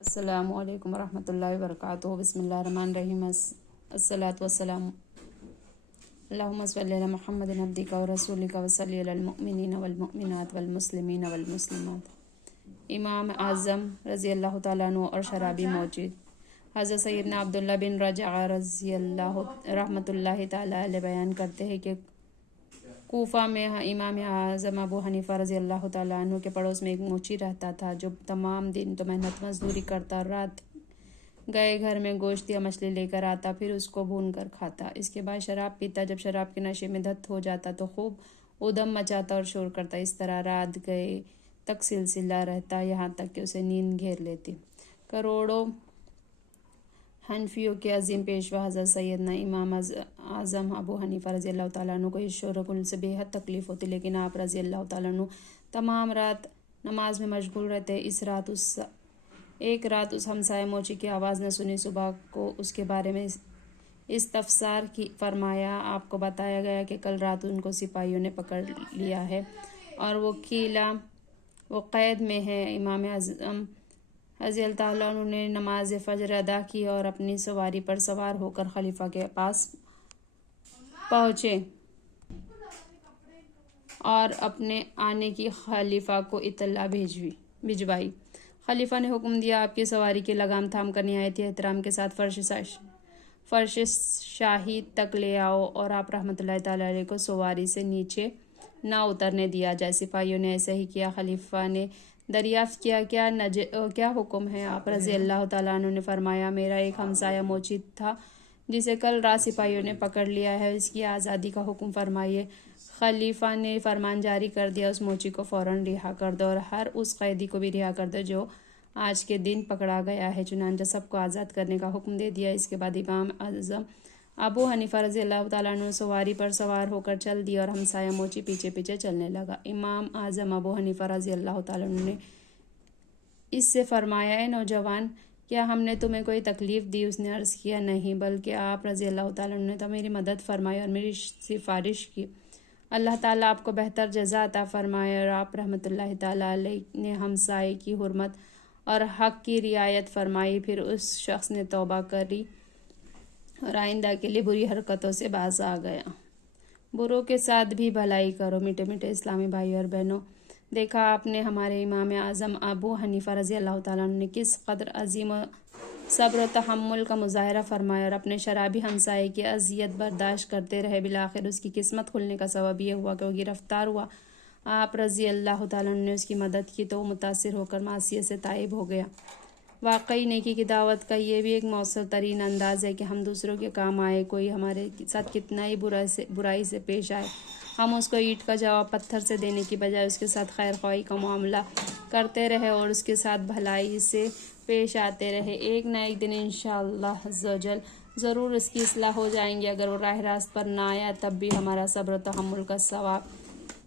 السلام علیکم ورحمۃ اللہ وبرکاتہ۔ بسم اللہ الرحمن الرحیم۔ الصلاۃ والسلام اللہم صلی علی محمد عبدک ورسولک وصلی علی المؤمنین والمؤمنات والمسلمین والمسلمات۔ امام اعظم رضی اللہ تعالیٰ عنہ اور شرابی موجود حضرت سیدنا عبداللہ بن رجع رضی اللہ رحمۃ اللہ تعالیٰ علیہ بیان کرتے ہیں کہ کوفہ میں امام اعظم ابو حنیفہ رضی اللہ تعالیٰ عنہ کے پڑوس میں ایک موچی رہتا تھا جو تمام دن تو محنت مزدوری کرتا اور رات گئے گھر میں گوشت یا مچھلی لے کر آتا، پھر اس کو بھون کر کھاتا۔ اس کے بعد شراب پیتا، جب شراب کے نشے میں دھت ہو جاتا تو خوب ادم مچاتا اور شور کرتا۔ اس طرح رات گئے تک سلسلہ رہتا، یہاں تک کہ اسے نیند گھیر لیتی۔ کروڑوں حنفیوں کے عظیم پیشوا حضرت سیدنا امام اعظم ابو حنیفہ رضی اللہ تعالیٰ عنہ کو اس شور و غل سے بے حد تکلیف ہوتی، لیکن آپ رضی اللہ تعالیٰ عنہ تمام رات نماز میں مشغول رہتے۔ ایک رات اس ہمسایہ موچی کی آواز نہ سنی۔ صبح کو اس کے بارے میں استفسار فرمایا۔ آپ کو بتایا گیا کہ کل رات ان کو سپاہیوں نے پکڑ لیا ہے اور وہ قید میں ہے۔ امام اعظم رضی اللہ تعالیٰ عنہ نے نماز فجر ادا کی اور اپنی سواری پر سوار ہو کر خلیفہ کے پاس پہنچے اور اپنے آنے کی خلیفہ کو اطلاع بھجوائی۔ خلیفہ نے حکم دیا، آپ کی سواری کی لگام تھام کر نہایت احترام کے ساتھ فرش شاہی تک لے آؤ اور آپ رحمۃ اللہ تعالیٰ علیہ کو سواری سے نیچے نہ اترنے دیا جائے۔ سپاہیوں نے ایسا ہی کیا۔ خلیفہ نے دریافت کیا، کیا حکم ہے؟ آپ رضی اللہ تعالیٰ عنہ نے فرمایا، میرا ایک ہمسایہ موچی تھا جسے کل رات سپاہیوں نے پکڑ لیا ہے، اس کی آزادی کا حکم فرمائیے۔ خلیفہ نے فرمان جاری کر دیا، اس موچی کو فوراً رہا کر دو اور ہر اس قیدی کو بھی رہا کر دو جو آج کے دن پکڑا گیا ہے۔ چنانچہ سب کو آزاد کرنے کا حکم دے دیا۔ اس کے بعد امام اعظم ابو حنیفہ رضی اللہ تعالیٰ عنہ سواری پر سوار ہو کر چل دی اور ہمسایہ موچی پیچھے پیچھے چلنے لگا۔ امام اعظم ابو حنیفہ رضی اللہ تعالیٰ عنہ نے اس سے فرمایا، اے نوجوان، کیا ہم نے تمہیں کوئی تکلیف دی؟ اس نے عرض کیا، نہیں، بلکہ آپ رضی اللہ تعالیٰ عنہ نے تو میری مدد فرمائی اور میری سفارش کی۔ اللہ تعالیٰ آپ کو بہتر جزا عطا فرمائے۔ اور آپ رحمۃ اللہ تعالیٰ علیہ نے ہمسائے کی حرمت اور حق کی رعایت فرمائی۔ پھر اس شخص نے توبہ کری اور آئندہ کے لیے بری حرکتوں سے باز آ گیا۔ بروں کے ساتھ بھی بھلائی کرو۔ میٹھے میٹھے اسلامی بھائی اور بہنوں، دیکھا آپ نے ہمارے امام اعظم ابو حنیفہ رضی اللہ تعالیٰ عنہ نے کس قدر عظیم صبر و تحمل کا مظاہرہ فرمایا اور اپنے شرابی ہمسائے کی اذیت برداشت کرتے رہے۔ بالآخر اس کی قسمت کھلنے کا سبب یہ ہوا کہ وہ گرفتار ہوا۔ آپ رضی اللہ تعالیٰ عنہ نے اس کی مدد کی تو وہ متاثر ہو کر معصیت سے تائب ہو گیا۔ واقعی نیکی کی دعوت کا یہ بھی ایک مؤثر ترین انداز ہے کہ ہم دوسروں کے کام آئے۔ کوئی ہمارے ساتھ کتنا ہی برائی سے پیش آئے، ہم اس کو اینٹ کا جواب پتھر سے دینے کی بجائے اس کے ساتھ خیر خواہی کا معاملہ کرتے رہے اور اس کے ساتھ بھلائی سے پیش آتے رہے۔ ایک نہ ایک دن انشاءاللہ عز و جل ضرور اس کی اصلاح ہو جائیں گی۔ اگر وہ راہ راست پر نہ آیا تب بھی ہمارا صبر و تحمل کا ثواب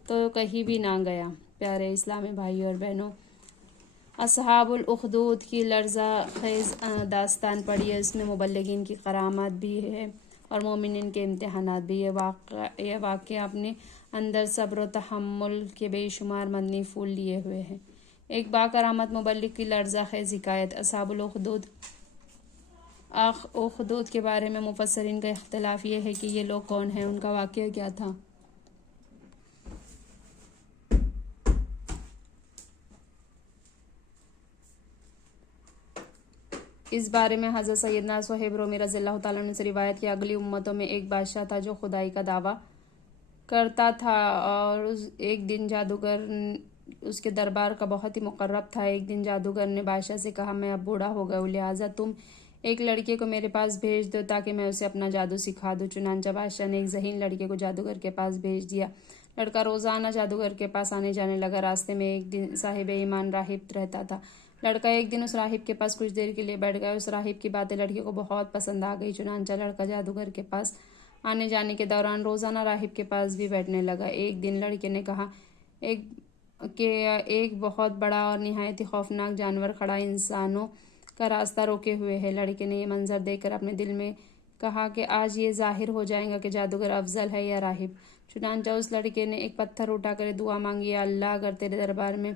تو کہیں بھی نہ گیا۔ پیارے اسلامی بھائی اور بہنوں، اصحاب الاخدود کی لرزہ خیز داستان پڑھی ہے۔ اس میں مبلغین کی کرامات بھی ہے اور مومنین کے امتحانات بھی۔ یہ واقعہ اپنے اندر صبر و تحمل کے بے شمار مدنی پھول لیے ہوئے ہے۔ ایک باکرامت مبلغ کی لرزہ خیز حکایت۔ اصحاب اخدود کے بارے میں مفسرین کا اختلاف یہ ہے کہ یہ لوگ کون ہیں، ان کا واقعہ کیا تھا۔ اس بارے میں حضرت سیدنا صہیب رومی رضی اللہ تعالیٰ عنہ سے روایت کی اگلی امتوں میں ایک بادشاہ تھا جو خدائی کا دعویٰ کرتا تھا اور ایک دن جادوگر اس کے دربار کا بہت ہی مقرب تھا۔ ایک دن جادوگر نے بادشاہ سے کہا، میں اب بوڑھا ہو گیا ہوں، لہٰذا تم ایک لڑکے کو میرے پاس بھیج دو تاکہ میں اسے اپنا جادو سکھا دوں۔ چنانچہ بادشاہ نے ایک ذہین لڑکے کو جادوگر کے پاس بھیج دیا۔ لڑکا روزانہ جادوگر کے پاس آنے جانے لگا۔ راستے میں ایک دن صاحب ایمان راہب رہتا تھا۔ لڑکا ایک دن اس راہب کے پاس کچھ دیر کے لیے بیٹھ گیا۔ اس راہب کی باتیں لڑکے کو بہت پسند آ گئی، چنانچہ لڑکا جادوگر کے پاس آنے جانے کے دوران روزانہ راہب کے پاس بھی بیٹھنے لگا۔ ایک دن لڑکے نے کہا کہ ایک بہت بڑا اور نہایت ہی خوفناک جانور کھڑا انسانوں کا راستہ روکے ہوئے ہے۔ لڑکے نے یہ منظر دیکھ کر اپنے دل میں کہا کہ آج یہ ظاہر ہو جائے گا کہ جادوگر افضل ہے یا راہب۔ چنانچہ اس لڑکے نے ایک پتھر اٹھا کر دعا مانگی، یا اللہ، اگر تیرے دربار میں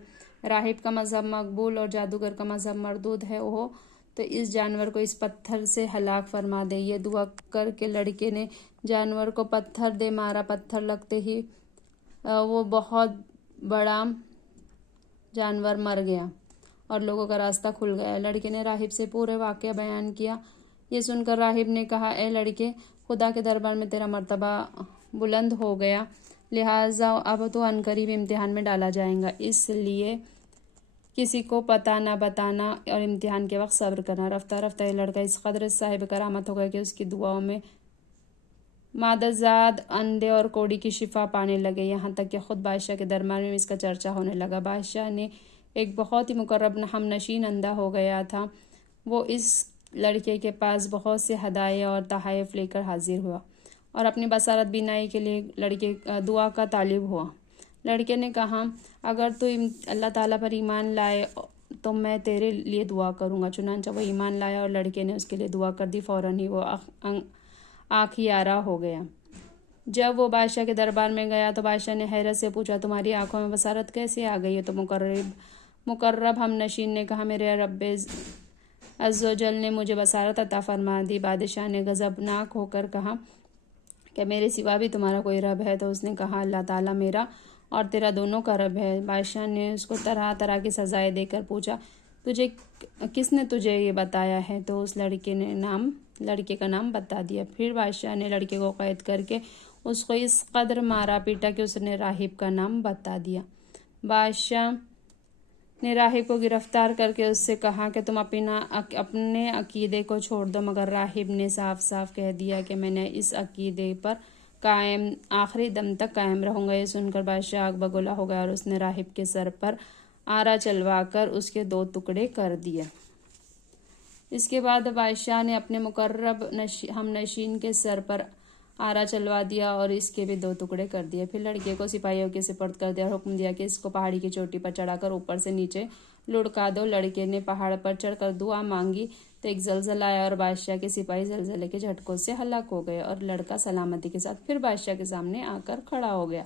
راہب کا مذہب مقبول اور جادوگر کا مذہب مردود ہے ہو تو اس جانور کو اس پتھر سے ہلاک فرما دے۔ یہ دعا کر کے لڑکے نے جانور کو پتھر دے مارا۔ پتھر لگتے ہی وہ بہت بڑا جانور مر گیا اور لوگوں کا راستہ کھل گیا۔ لڑکے نے راہب سے پورے واقعہ بیان کیا۔ یہ سن کر راہب نے کہا، اے لڑکے، خدا کے دربار میں تیرا مرتبہ بلند ہو گیا، لہٰذا اب تو عنقریب امتحان میں ڈالا جائے گا، اس لیے کسی کو پتہ نہ بتانا اور امتحان کے وقت صبر کرنا۔ رفتہ رفتہ یہ لڑکا اس قدر صاحب کرامت ہو گیا کہ اس کی دعاؤں میں مادرزاد اندھے اور کوڑی کی شفا پانے لگے، یہاں تک کہ خود بادشاہ کے دربار میں اس کا چرچا ہونے لگا۔ بادشاہ نے ایک بہت ہی مقرب ہم نشین اندھا ہو گیا تھا، وہ اس لڑکے کے پاس بہت سے ہدایہ اور تحائف لے کر حاضر ہوا اور اپنی بصارت بینائی کے لیے لڑکے دعا کا طالب ہوا۔ لڑکے نے کہا، اگر تو اللہ تعالیٰ پر ایمان لائے تو میں تیرے لیے دعا کروں گا۔ چنانچہ وہ ایمان لایا اور لڑکے نے اس کے لیے دعا کر دی۔ فوراً ہی وہ آنکھ یارہ ہو گیا۔ جب وہ بادشاہ کے دربار میں گیا تو بادشاہ نے حیرت سے پوچھا، تمہاری آنکھوں میں بصارت کیسے آ گئی ہے؟ تو مقرب ہم نشین نے کہا، میرے رب عزوجل نے مجھے بصارت عطا فرما دی۔ بادشاہ نے غضبناک ہو کر کہا کہ میرے سوا بھی تمہارا کوئی رب ہے؟ تو اس نے کہا، اللہ تعالیٰ میرا اور تیرا دونوں کا رب ہے۔ بادشاہ نے اس کو طرح طرح کی سزائیں دے کر پوچھا، کس نے تجھے یہ بتایا ہے؟ تو اس لڑکے کا نام بتا دیا۔ پھر بادشاہ نے لڑکے کو قید کر کے اس کو اس قدر مارا پیٹا کہ اس نے راہب کا نام بتا دیا۔ بادشاہ نے راہب کو گرفتار کر کے اس سے کہا کہ تم اپنے عقیدے کو چھوڑ دو، مگر راہب نے صاف صاف کہہ دیا کہ میں اس عقیدے پر آخری دم تک قائم رہوں گا۔ یہ سن کر بادشاہ آگ بگولا ہو گیا اور اس نے راہب کے سر پر آرا چلوا کر اس کے 2 ٹکڑے کر دیے۔ اس کے بعد بادشاہ نے اپنے مقرب ہم نشین کے سر پر آرا چلوا دیا اور اس کے بھی 2 ٹکڑے کر دیے۔ پھر لڑکے کو سپاہیوں کے سپرد کر دیا اور حکم دیا کہ اس کو پہاڑی کی چوٹی پر چڑھا کر اوپر سے نیچے لڑکا دو۔ لڑکے نے پہاڑ پر چڑھ کر دعا مانگی تو ایک زلزلہ آیا اور بادشاہ کے سپاہی زلزلے کے جھٹکوں سے ہلاک ہو گئے اور لڑکا سلامتی کے ساتھ پھر بادشاہ کے سامنے آ کر کھڑا ہو گیا۔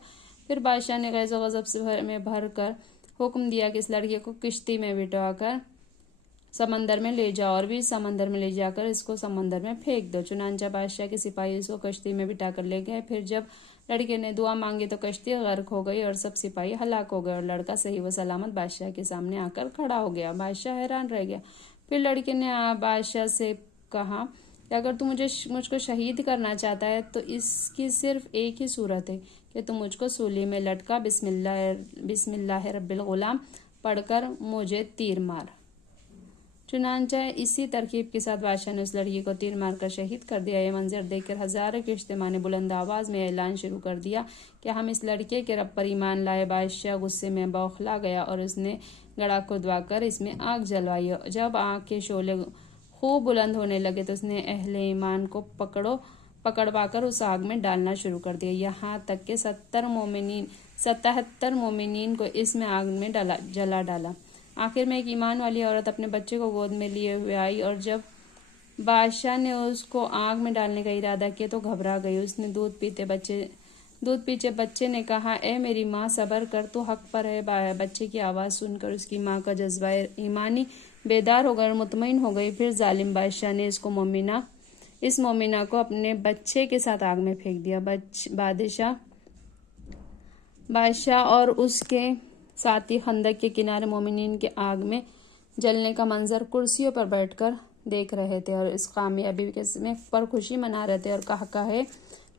پھر بادشاہ نے غیظ و غضب میں بھر کر حکم دیا کہ اس لڑکے کو کشتی میں بٹھا کر سمندر میں لے جاؤ اور بھی سمندر میں لے جا کر اس کو سمندر میں پھینک دو۔ چنانچہ بادشاہ کے سپاہی اس کو کشتی میں بٹھا کر لے گئے۔ پھر جب لڑکے نے دعا مانگی تو کشتی غرق ہو گئی اور سب سپاہی ہلاک ہو گئے اور لڑکا صحیح و سلامت بادشاہ کے سامنے آ کر کھڑا ہو گیا۔ بادشاہ حیران رہ گیا۔ پھر لڑکے نے بادشاہ سے کہا کہ اگر تو مجھ کو شہید کرنا چاہتا ہے تو اس کی صرف ایک ہی صورت ہے کہ تو مجھ کو سولی میں لٹکا بسم اللہ رب الغلام پڑھ کر مجھے تیر مار۔ چنانچہ اسی ترکیب کے ساتھ بادشاہ نے اس لڑکی کو تیر مار کر شہید کر دیا۔ یہ منظر دیکھ کر ہزاروں کشتیوں نے بلند آواز میں اعلان شروع کر دیا کہ ہم اس لڑکے کے رب پر ایمان لائے۔ بادشاہ غصے میں بوکھلا گیا اور اس نے گڑھا کھدوا کر اس میں آگ جلوائی۔ جب آگ کے شعلے خوب بلند ہونے لگے تو اس نے اہل ایمان کو پکڑوا کر اس آگ میں ڈالنا شروع کر دیا، یہاں تک کہ 77 مومنین کو اس میں آگ میں جلا ڈالا۔ آخر میں ایک ایمان والی عورت اپنے بچے کو گود میں لیے ہوئے آئی اور جب بادشاہ نے اس کو آگ میں ڈالنے کا ارادہ کیا تو گھبرا گئی۔ اس نے دودھ پیچھے بچے نے کہا، اے میری ماں، صبر کر، تو حق پر ہے۔ بچے کی آواز سن کر اس کی ماں کا جذبہ ایمانی بیدار ہو گیا اور مطمئن ہو گئی۔ پھر ظالم بادشاہ نے اس مومنہ کو اپنے بچے کے ساتھ آگ میں پھینک دیا۔ بادشاہ اور اس کے ساتھی خندق کے کنارے مومنین کے آگ میں جلنے کا منظر کرسیوں پر بیٹھ کر دیکھ رہے تھے اور اس کامیابی پر خوشی منا رہے تھے اور قہقہے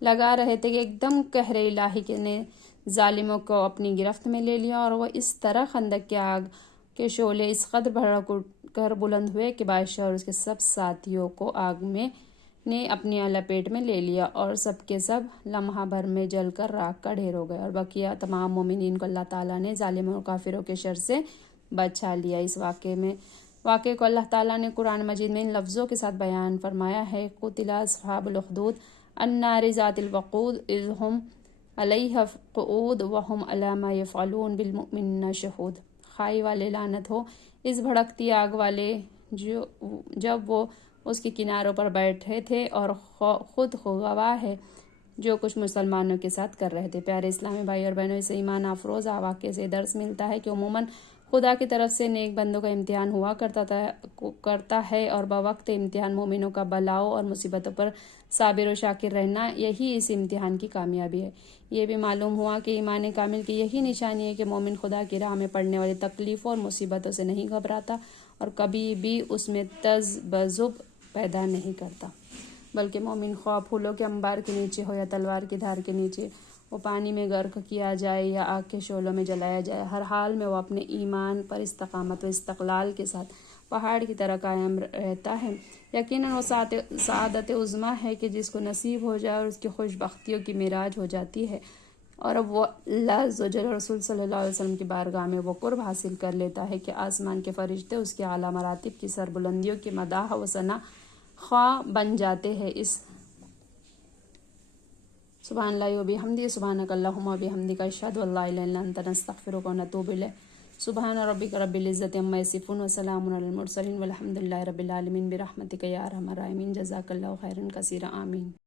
لگا رہے تھے کہ ایک دم قہر الہی نے ظالموں کو اپنی گرفت میں لے لیا اور وہ اس طرح خندق کے آگ کے شعلے اس قدر بھڑک کر بلند ہوئے کہ بادشاہ اور اس کے سب ساتھیوں کو آگ نے اپنی لپیٹ میں لے لیا اور سب کے سب لمحہ بھر میں جل کر راکھ کا ڈھیر ہو گئے اور بقیہ تمام مومنین کو اللہ تعالیٰ نے ظالموں اور کافروں کے شر سے بچا لیا۔ اس واقعے کو اللہ تعالیٰ نے قرآن مجید میں ان لفظوں کے ساتھ بیان فرمایا ہے، قتل اصحاب الاخدود النار ذات الوقود اذ هم علیہا قعود وهم علی ما یفعلون بالمؤمنین شہود۔ خائی والے لعنت ہو اس بھڑکتی آگ والے جب وہ اس کے کناروں پر بیٹھے تھے اور خود گواہ ہے جو کچھ مسلمانوں کے ساتھ کر رہے تھے۔ پیارے اسلامی بھائی اور بہنوں، اس ایمان افروز واقعے سے درس ملتا ہے کہ عموماً خدا کی طرف سے نیک بندوں کا امتحان ہوا کرتا ہے اور بوقت امتحان مومنوں کا بلاؤں اور مصیبتوں پر صابر و شاکر رہنا یہی اس امتحان کی کامیابی ہے۔ یہ بھی معلوم ہوا کہ ایمان کامل کی یہی نشانی ہے کہ مومن خدا کی راہ میں پڑنے والی تکلیفوں اور مصیبتوں سے نہیں گھبراتا اور کبھی بھی اس میں تذبذب پیدا نہیں کرتا، بلکہ مومن خواہ پھولوں کے انبار کے نیچے ہو یا تلوار کی دھار کے نیچے، وہ پانی میں غرق کیا جائے یا آگ کے شعلوں میں جلایا جائے، ہر حال میں وہ اپنے ایمان پر استقامت و استقلال کے ساتھ پہاڑ کی طرح قائم رہتا ہے۔ یقیناً وہ سعادت عظمیٰ ہے کہ جس کو نصیب ہو جائے اور اس کی خوش بختیوں کی معراج ہو جاتی ہے، اور اب وہ اللہ عز و جل رسول صلی اللہ علیہ وسلم کی بارگاہ میں وہ قرب حاصل کر لیتا ہے کہ آسمان کے فرشتے اس کے اعلیٰ مراتب کی سربلندیوں کی مداح و ثنا خواہ بن جاتے ہیں۔ اس سبحان اللہ و بحمدہ، سبحانک اللہم و بحمدک، اشہد ان لا الہ الا انت، نستغفرک و نتوب الیک۔ سبحان ربک رب العزۃ عما یصفون وسلام علی المرسلین والحمد للہ رب العالمین، برحمتک یا ارحم الراحمین۔ جزاک اللہ خیرا کثیرا، آمین۔